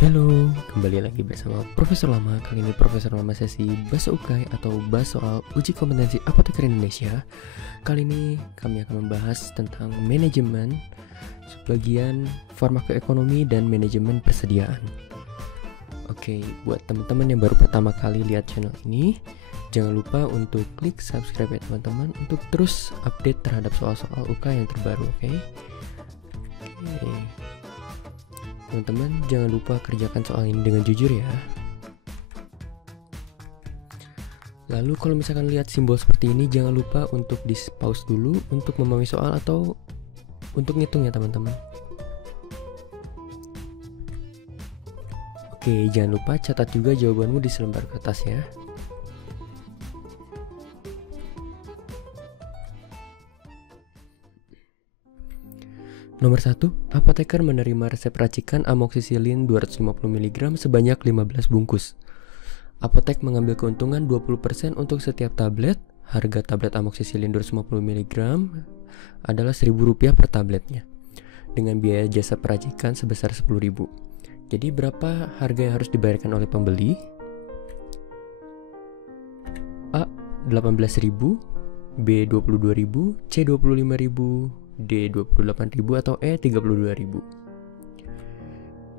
Halo, kembali lagi bersama Profesor Lama. Kali ini Profesor Lama sesi Bahasa Ukai atau bahas soal uji kompetensi apoteker Indonesia. Kali ini kami akan membahas tentang manajemen, sebagian farmakoekonomi dan manajemen persediaan. Oke, buat teman-teman yang baru pertama kali lihat channel ini, jangan lupa untuk klik subscribe ya teman-teman, untuk terus update terhadap soal-soal UK yang terbaru, oke? Teman-teman jangan lupa kerjakan soal ini dengan jujur ya. Lalu kalau misalkan lihat simbol seperti ini, jangan lupa untuk di pause dulu untuk memahami soal atau untuk ngitung ya teman-teman. Oke, jangan lupa catat juga jawabanmu di selembar kertas ya. Nomor 1, apoteker menerima resep racikan amoksisilin 250 mg sebanyak 15 bungkus. Apotek mengambil keuntungan 20% untuk setiap tablet. Harga tablet amoksisilin 250 mg adalah Rp1.000 per tabletnya, dengan biaya jasa peracikan sebesar Rp10.000. Jadi berapa harga yang harus dibayarkan oleh pembeli? A. 18.000, B. 22.000, C. 25.000, D 28.000 atau E 32.000.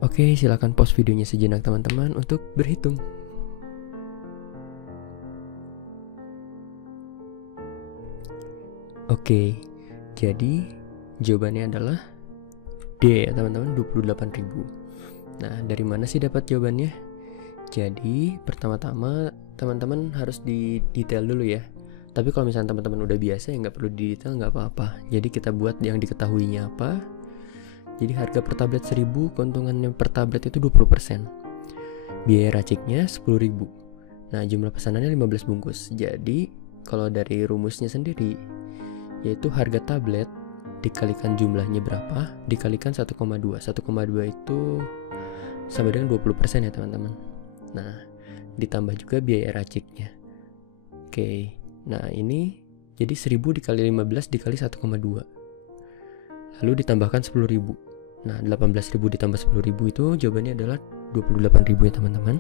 Oke, silakan pause videonya sejenak teman-teman untuk berhitung. Oke, jadi jawabannya adalah D ya teman-teman, 28.000. Nah, dari mana sih dapat jawabannya? Jadi, pertama-tama teman-teman harus didetail dulu ya. Tapi kalau misalnya teman-teman udah biasa ya nggak perlu detail, nggak apa-apa. Jadi kita buat yang diketahuinya apa. Jadi harga per tablet 1.000, keuntungannya per tablet itu 20%. Biaya raciknya 10.000. Nah, jumlah pesanannya 15 bungkus. Jadi kalau dari rumusnya sendiri, yaitu harga tablet dikalikan jumlahnya berapa, dikalikan 1,2. 1,2 itu sama dengan 20% ya teman-teman. Nah, ditambah juga biaya raciknya. Oke. Nah ini jadi 1000 dikali 15 dikali 1,2, lalu ditambahkan 10.000. Nah 18.000 ditambah 10.000 itu jawabannya adalah 28.000 ya teman-teman.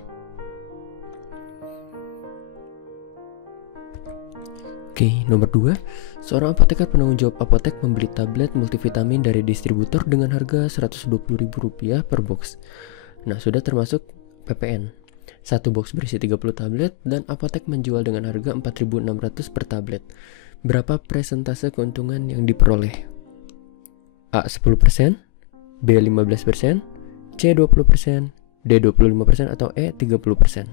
Oke, nomor 2, seorang apoteker penanggung jawab apotek membeli tablet multivitamin dari distributor dengan harga Rp120.000 per box. Nah sudah termasuk PPN. Satu box berisi 30 tablet dan apotek menjual dengan harga 4.600 per tablet. Berapa persentase keuntungan yang diperoleh? A 10%, B 15%, C 20%, D 25% atau E 30%.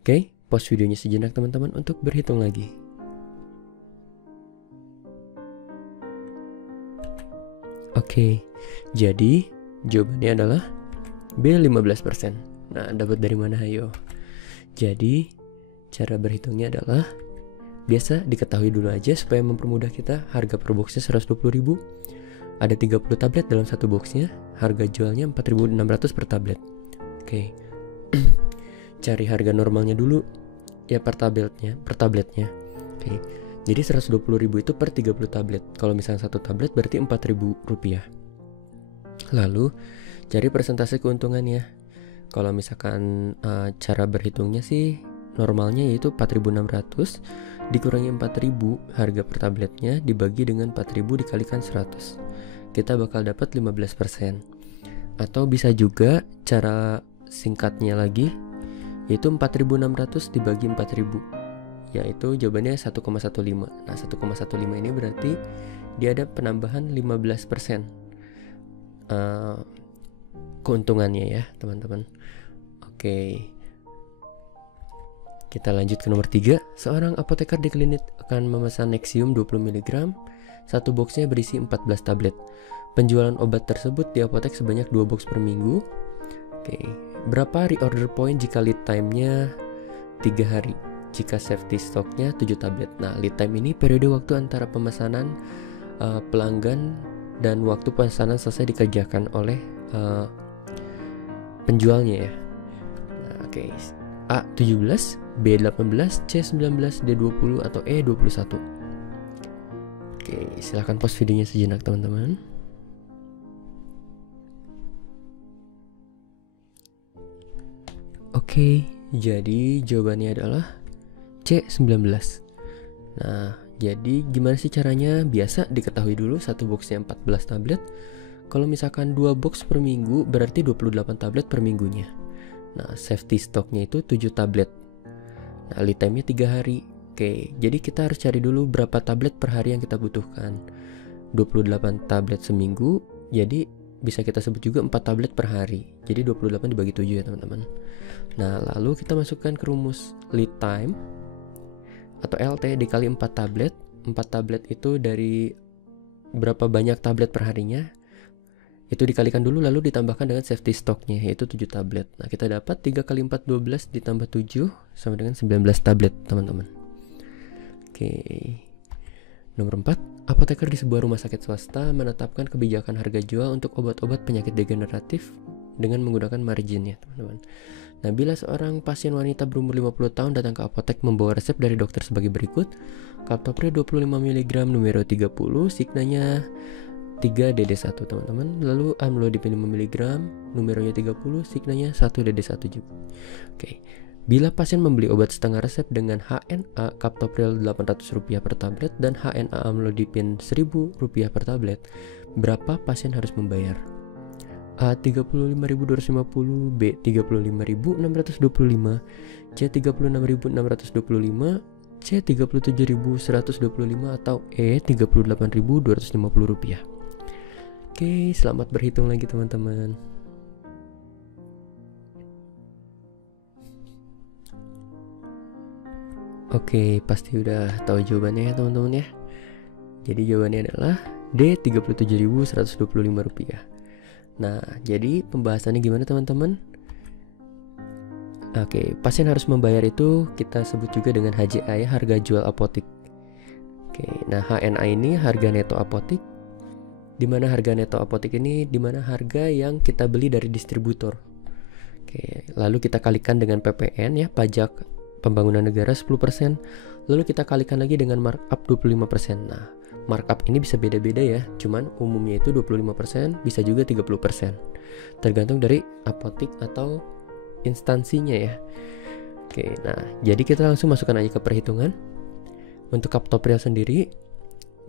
Oke, pause videonya sejenak teman-teman untuk berhitung lagi. Oke, jadi jawabannya adalah B 15%. Nah, dapat dari mana ayo? Jadi, cara berhitungnya adalah biasa diketahui dulu aja supaya mempermudah kita. Harga per boxnya 120.000. Ada 30 tablet dalam satu boxnya. Harga jualnya 4.600 per tablet. Oke. Cari harga normalnya dulu ya per tabletnya. Oke. Jadi 120.000 itu per 30 tablet. Kalau misalnya satu tablet berarti Rp4.000. Lalu cari persentase keuntungannya. Kalau misalkan cara berhitungnya sih normalnya yaitu 4.600 dikurangi 4.000 harga per tabletnya dibagi dengan 4.000 dikalikan 100. Kita bakal dapat 15%. Atau bisa juga cara singkatnya lagi yaitu 4.600 dibagi 4.000, yaitu jawabannya 1,15. Nah 1,15 ini berarti dia ada penambahan 15% keuntungannya ya teman-teman. Oke, kita lanjut ke nomor 3. Seorang apoteker di klinik akan memesan Nexium 20 mg. Satu boxnya berisi 14 tablet. Penjualan obat tersebut di apotek sebanyak 2 box per minggu. Oke, berapa reorder point jika lead time-nya 3 hari? Jika safety stock-nya 7 tablet. Nah, lead time ini periode waktu antara pemesanan pelanggan dan waktu pemesanan selesai dikerjakan oleh penjualnya ya. Nah, oke. A 17, B 18, C 19, D 20 atau E 21. Oke, silahkan pause videonya sejenak teman-teman. Oke, jadi jawabannya adalah C19. Nah, jadi gimana sih caranya? Biasa diketahui dulu satu boxnya 14 tablet. Kalau misalkan 2 box per minggu berarti 28 tablet per minggunya. Nah, safety stocknya itu 7 tablet. Nah, lead time-nya 3 hari. Oke, jadi kita harus cari dulu berapa tablet per hari yang kita butuhkan. 28 tablet seminggu, jadi bisa kita sebut juga 4 tablet per hari. Jadi 28 dibagi 7 ya teman-teman. Nah, lalu kita masukkan ke rumus lead time atau LT dikali 4 tablet. 4 tablet itu dari berapa banyak tablet per harinya, itu dikalikan dulu lalu ditambahkan dengan safety stocknya, yaitu 7 tablet. Nah, kita dapat 3 kali 4 12 ditambah 7 sama dengan 19 tablet teman-teman. Oke. Nomor 4, apoteker di sebuah rumah sakit swasta menetapkan kebijakan harga jual untuk obat-obat penyakit degeneratif dengan menggunakan margin ya teman-teman. Nah, bila seorang pasien wanita berumur 50 tahun datang ke apotek membawa resep dari dokter sebagai berikut. Captopril 25 mg numero 30, signanya 3DD1 teman-teman. Lalu amlodipin 5 mg numeronya 30, signanya 1DD1 juga. Oke. Bila pasien membeli obat setengah resep dengan HNA Captopril Rp800 per tablet dan HNA amlodipin Rp1.000 per tablet, berapa pasien harus membayar? A. 35.250, B. 35.625, C. 36.625, C. 37.125, atau E. Rp38.250. Oke, selamat berhitung lagi teman-teman. Oke, pasti udah tahu jawabannya ya teman-teman ya. Jadi jawabannya adalah D. Rp37.125. Nah, jadi pembahasannya gimana teman-teman? Oke, pasien harus membayar itu kita sebut juga dengan HJA ya, harga jual apotik. Oke, nah HNA ini harga neto apotik. Dimana harga neto apotik ini dimana harga yang kita beli dari distributor. Oke, lalu kita kalikan dengan PPN ya, pajak pembangunan negara 10%, lalu kita kalikan lagi dengan markup 25%. Nah, markup ini bisa beda-beda ya, cuman umumnya itu 25%, bisa juga 30%. Tergantung dari apotik atau instansinya ya. Oke, nah, jadi kita langsung masukkan aja ke perhitungan. Untuk Captopril sendiri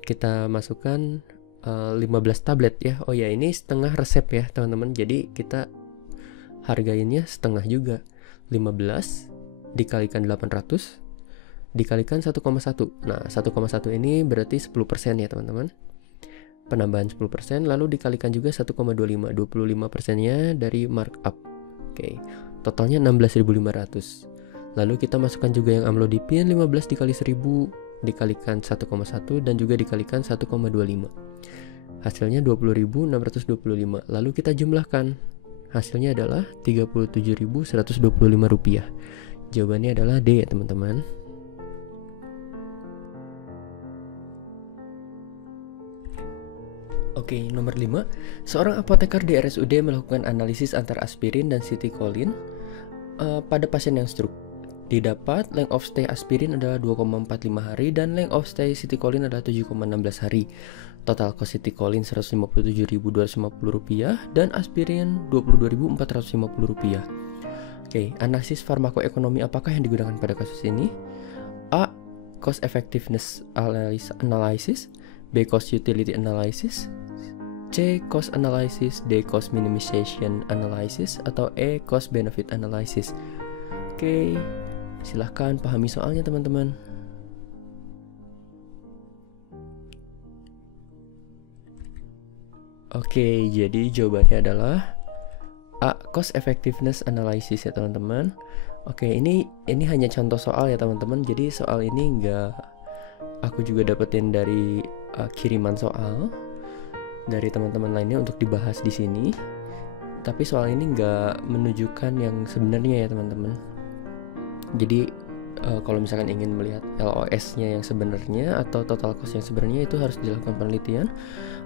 kita masukkan 15 tablet ya. Oh ya, ini setengah resep ya, teman-teman. Jadi kita hargainnya setengah juga. 15 dikalikan 800 dikalikan 1,1. Nah, 1,1 ini berarti 10% ya, teman-teman. Penambahan 10%, lalu dikalikan juga 1,25. 25%-nya dari markup. Oke. Totalnya 16.500. Lalu kita masukkan juga yang amlodipin 15 dikali 1000 dikalikan 1,1 dan juga dikalikan 1,25. Hasilnya 20.625. Lalu kita jumlahkan. Hasilnya adalah Rp37.125. Jawabannya adalah D ya teman-teman. Oke, nomor 5. Seorang apoteker di RSUD melakukan analisis antara aspirin dan citicoline pada pasien yang stroke. Didapat length of stay aspirin adalah 2,45 hari dan length of stay citicoline adalah 7,16 hari. Total cost citicoline Rp157.250 dan aspirin Rp22.450. Oke, analisis farmakoekonomi apakah yang digunakan pada kasus ini? A. Cost effectiveness analysis, B. Cost utility analysis, C. Cost analysis, D. Cost minimization analysis, atau E. Cost benefit analysis. Oke, silahkan pahami soalnya teman-teman. Oke, jadi jawabannya adalah A. Cost effectiveness analysis ya teman-teman. Oke, ini hanya contoh soal ya teman-teman. Jadi soal ini enggak aku juga dapetin dari kiriman soal dari teman-teman lainnya untuk dibahas di sini. Tapi soal ini enggak menunjukkan yang sebenarnya ya teman-teman. Jadi kalau misalkan ingin melihat LOS-nya yang sebenarnya atau total cost yang sebenarnya, itu harus dilakukan penelitian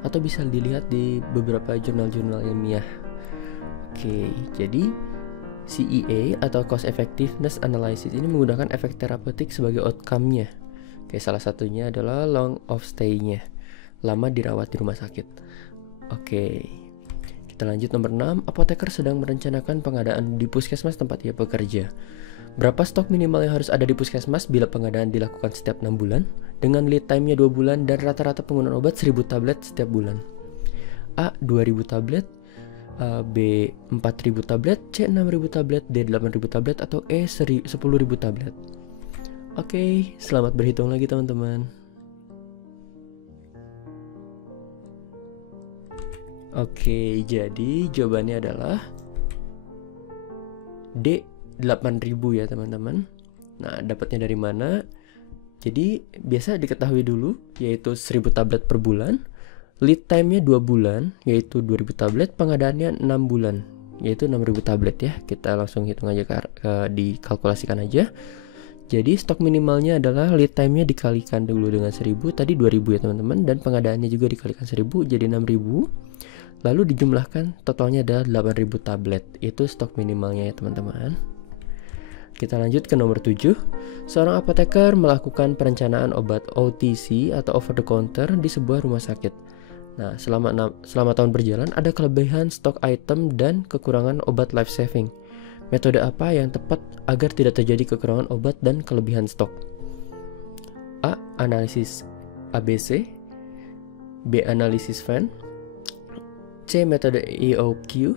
atau bisa dilihat di beberapa jurnal-jurnal ilmiah. Oke, jadi CEA atau Cost Effectiveness Analysis ini menggunakan efek terapeutik sebagai outcome-nya. Oke, salah satunya adalah long of stay-nya, lama dirawat di rumah sakit. Oke, kita Kita lanjut nomor 6, apoteker sedang merencanakan pengadaan di puskesmas tempat ia bekerja. Berapa stok minimal yang harus ada di puskesmas bila pengadaan dilakukan setiap 6 bulan, dengan lead time-nya 2 bulan dan rata-rata penggunaan obat 1000 tablet setiap bulan? A. 2000 tablet, B. 4000 tablet, C. 6000 tablet, D. 8000 tablet, atau E. 10000 tablet. Oke, selamat berhitung lagi teman-teman. Oke, jadi jawabannya adalah D. 8000 ya teman-teman. Nah, dapatnya dari mana? Jadi biasa diketahui dulu, yaitu 1000 tablet per bulan. Lead time-nya 2 bulan, yaitu 2000 tablet. Pengadaannya 6 bulan, yaitu 6000 tablet ya. Kita langsung hitung aja, dikalkulasikan aja. Jadi stok minimalnya adalah lead time-nya dikalikan dulu dengan 1000, tadi 2000 ya teman-teman. Dan pengadaannya juga dikalikan 1000, jadi 6000. Lalu dijumlahkan, totalnya adalah 8000 tablet. Itu stok minimalnya ya teman-teman. Kita lanjut ke nomor 7. Seorang apoteker melakukan perencanaan obat OTC atau over the counter di sebuah rumah sakit. Nah, selama tahun berjalan ada kelebihan stok item dan kekurangan obat life saving. Metode apa yang tepat agar tidak terjadi kekurangan obat dan kelebihan stok? A. Analisis ABC, B. Analisis Venn, C. Metode EOQ,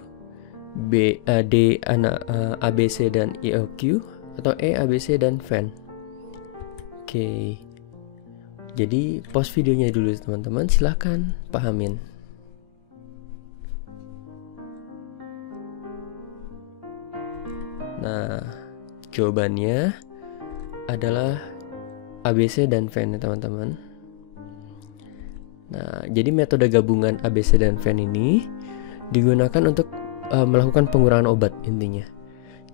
D. ABC dan EOQ, atau E. ABC dan Venn. Oke, jadi pause videonya dulu teman-teman, silahkan pahamin. Nah, jawabannya adalah ABC dan Venn ya teman-teman. Nah, jadi metode gabungan ABC dan Venn ini digunakan untuk melakukan pengurangan obat intinya.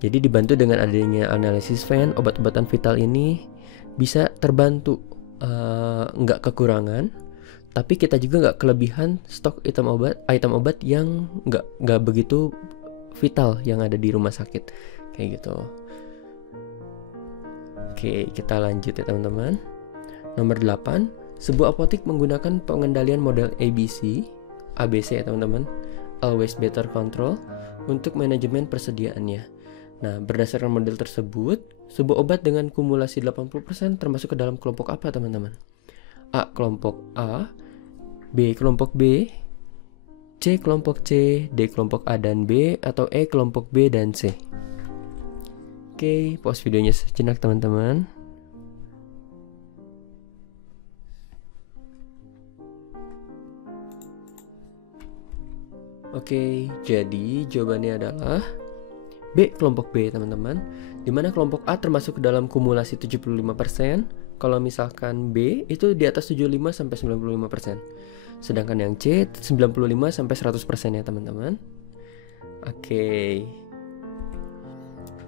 Jadi dibantu dengan adanya analisis Venn, obat-obatan vital ini bisa terbantu, nggak kekurangan, tapi kita juga nggak kelebihan stok item obat yang nggak begitu vital yang ada di rumah sakit kayak gitu. Oke, kita lanjut ya teman-teman. Nomor 8, sebuah apotek menggunakan pengendalian model ABC ya teman-teman, Always Better Control, untuk manajemen persediaannya. Nah, berdasarkan model tersebut, sebuah obat dengan kumulasi 80% termasuk ke dalam kelompok apa teman-teman? A. Kelompok A, B. Kelompok B, C. Kelompok C, D. Kelompok A dan B, atau E. Kelompok B dan C. Oke, pause videonya sejenak teman-teman. Oke, jadi jawabannya adalah B. Kelompok B teman-teman, dimana kelompok A termasuk ke dalam kumulasi 75%, kalau misalkan B itu di atas 75-95%, sedangkan yang C 95-100% ya teman-teman. Oke,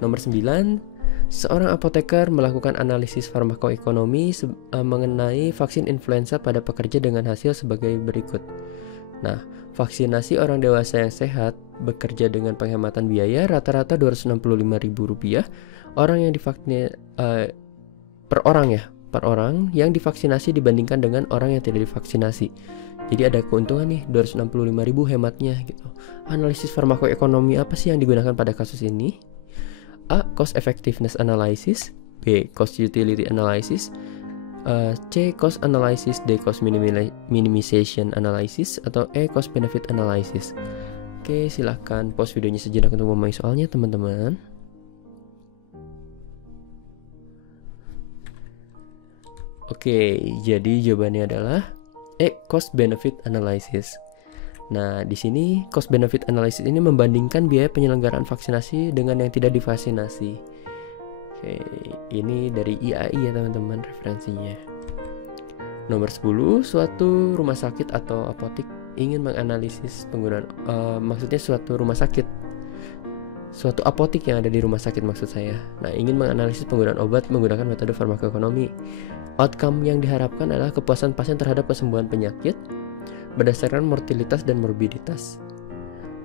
nomor 9, seorang apoteker melakukan analisis farmakoekonomi mengenai vaksin influenza pada pekerja dengan hasil sebagai berikut. Nah, vaksinasi orang dewasa yang sehat bekerja dengan penghematan biaya rata-rata Rp265.000. Orang yang per orang yang divaksinasi dibandingkan dengan orang yang tidak divaksinasi. Jadi ada keuntungan nih, 265.000 hematnya gitu. Analisis farmakoekonomi apa sih yang digunakan pada kasus ini? A. Cost effectiveness analysis, B. Cost utility analysis, C. Cost analysis, D. Cost minimization analysis, atau E. Cost benefit analysis. Oke, silahkan pause videonya sejenak untuk memahami soalnya teman-teman. Oke, jadi jawabannya adalah E. Cost benefit analysis. Nah, di sini cost benefit analysis ini membandingkan biaya penyelenggaraan vaksinasi dengan yang tidak divaksinasi. Oke, ini dari IAI ya teman-teman referensinya. Nomor 10, suatu rumah sakit atau apotek ingin menganalisis penggunaan, maksudnya suatu rumah sakit, suatu apotek yang ada di rumah sakit maksud saya. Nah, ingin menganalisis penggunaan obat menggunakan metode farmakoekonomi. Outcome yang diharapkan adalah kepuasan pasien terhadap kesembuhan penyakit berdasarkan mortalitas dan morbiditas.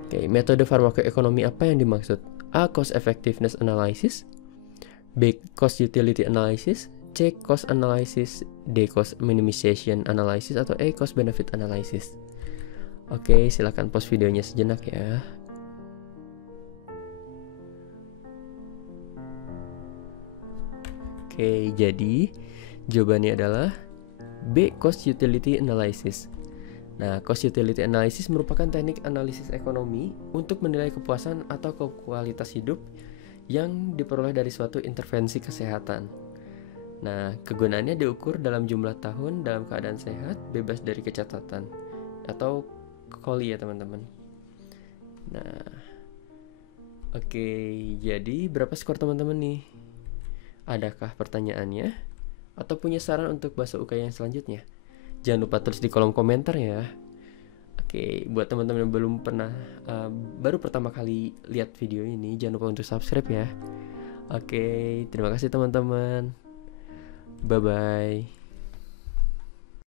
Oke, metode farmakoekonomi apa yang dimaksud? A. Cost effectiveness analysis, B. Cost utility analysis, C. Cost analysis, D. Cost minimization analysis, atau E. Cost benefit analysis. Oke, silakan pause videonya sejenak ya. Oke, jadi jawabannya adalah B. Cost Utility Analysis. Nah, Cost Utility Analysis merupakan teknik analisis ekonomi untuk menilai kepuasan atau kualitas hidup yang diperoleh dari suatu intervensi kesehatan. Nah, kegunaannya diukur dalam jumlah tahun dalam keadaan sehat, bebas dari kecacatan atau KOLI ya teman-teman. Nah, oke, jadi berapa skor teman-teman nih? Adakah pertanyaannya? Atau punya saran untuk bahasa UK yang selanjutnya? Jangan lupa tulis di kolom komentar ya. Oke, buat teman-teman yang belum pernah baru pertama kali lihat video ini, jangan lupa untuk subscribe ya. Oke, terima kasih teman-teman. Bye bye.